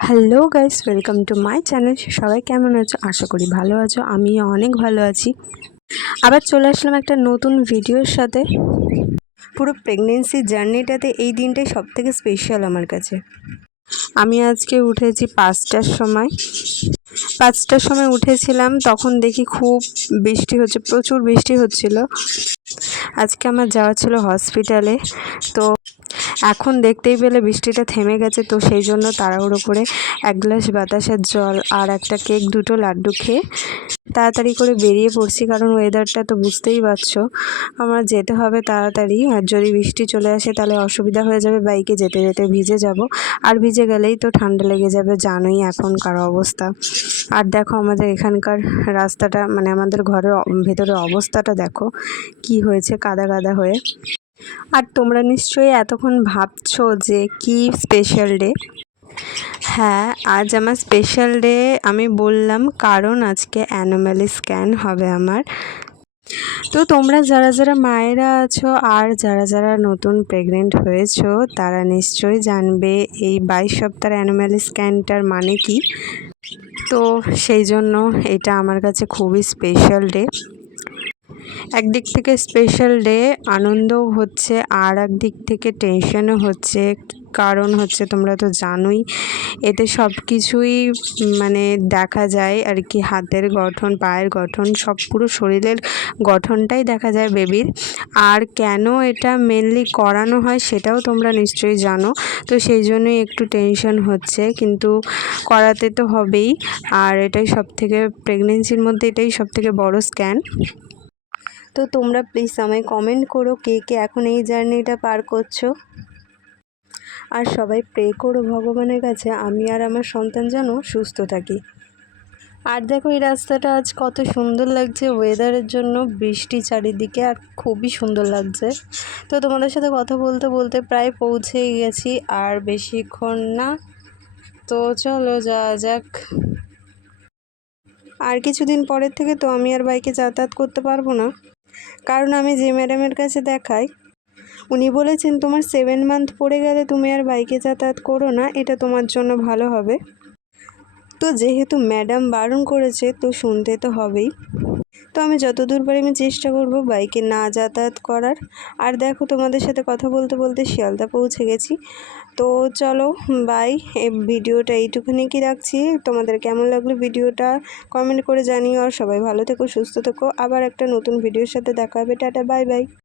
Hello guys, welcome to my channel. সবাই কেমন আছো? আশা করি ভালো আছো। আমি অনেক ভালো আছি। আবার চলে আসলাম একটা নতুন ভিডিওর সাথে। পুরো প্রেগনেন্সি জার্নিটাতে এই দিনটাই সবথেকে স্পেশাল আমার কাছে। আমি আজকে উঠেছি 5টার সময়। 5টার সময় উঠেছিলাম, তখন দেখি খুব বৃষ্টি হচ্ছে, প্রচুর বৃষ্টি হচ্ছিল। আজকে আমার যাওয়া ছিল হসপিটালে। তো এখন দেখতেই পেলে বৃষ্টিটা থেমে গেছে, তো সেই জন্য তাড়াহুড়ো করে 1 গ্লাস বাতাসের জল আর একটা কেক, 2টো লাড্ডু খেয়ে তাড়াতাড়ি করে বেরিয়ে পড়ছি। কারণ ওয়েদারটা তো বুঝতেই পারছো, আমার যেতে হবে তাড়াতাড়ি। আর যদি বৃষ্টি চলে আসে তাহলে অসুবিধা হয়ে যাবে, বাইকে যেতে যেতে ভিজে যাব। আর ভিজে গেলেই তো ঠান্ডা লেগে যাবে, জানোই এখনকার অবস্থা। আর দেখো আমাদের এখানকার রাস্তাটা, মানে আমাদের ঘরের ভেতরের অবস্থাটা দেখো কি হয়েছে, কাদা কাদা হয়ে। আর তোমরা নিশ্চয়ই এতক্ষণ ভাবছো যে কি স্পেশাল ডে। হ্যাঁ, আজ আমার স্পেশাল ডে আমি বললাম কারণ আজকে অ্যানোমালি স্ক্যান হবে আমার। তো তোমরা যারা যারা মায়েরা আছো আর যারা যারা নতুন প্রেগনেন্ট হয়েছো তারা নিশ্চয়ই জানবে এই 22 সপ্তাহের অ্যানোমালি স্ক্যানটার মানে কি। তো সেই জন্য এটা আমার কাছে খুবই স্পেশাল ডে। একদিক থেকে স্পেশাল ডে, আনন্দও হচ্ছে, আর একদিক থেকে টেনশনও হচ্ছে। কারণ হচ্ছে তোমরা তো জানোই এতে সব কিছুই মানে দেখা যায় আর কি, হাতের গঠন, পায়ের গঠন, সব পুরো শরীরের গঠনটাই দেখা যায় বেবির। আর কেন এটা মেনলি করানো হয় সেটাও তোমরা নিশ্চয়ই জানো। তো সেই জন্যই একটু টেনশন হচ্ছে, কিন্তু করাতে তো হবেই। আর এটাই সব থেকে, প্রেগনেন্সির মধ্যে এটাই সব থেকে বড় স্ক্যান। তো তোমরা প্লিজ আমায় কমেন্ট করো কে কে এখন এই জার্নিটা পার করছো। আর সবাই প্রে করো ভগবানের কাছে আমি আর আমার সন্তান যেন সুস্থ থাকি। আর দেখো এই রাস্তাটা আজ কত সুন্দর লাগছে ওয়েদারের জন্য, বৃষ্টি চারিদিকে, আর খুবই সুন্দর লাগছে। তো তোমাদের সাথে কথা বলতে বলতে প্রায় পৌঁছেই গেছি, আর বেশিক্ষণ না। তো চলো যাওয়া যাক। আর কিছুদিন পরের থেকে তো আমি আর বাইকে যাতায়াত করতে পারবো না, কারণ আমি যে ম্যাডামের কাছে দেখাই উনি বলেছেন তোমার 7 মান্থ পড়ে গেলে তুমি আর বাইকে যাতায়াত করো না, এটা তোমার জন্য ভালো হবে। তো যেহেতু ম্যাডাম বারণ করেছে তো শুনতে তো হবেই। তো আমি যতদূর পারি আমি চেষ্টা করব বাইকে না যাতায়াত করার। আর দেখো তোমাদের সাথে কথা বলতে বলতে শিয়ালদা পৌঁছে গেছি। তো চলো বাই, এই ভিডিওটা এইটুকুনি কি রাখছি। তোমাদের কেমন লাগলো ভিডিওটা কমেন্ট করে জানিও। আর সবাই ভালো থেকো, সুস্থ থেকো। আবার একটা নতুন ভিডিওর সাথে দেখা হবে। Tata, bye bye.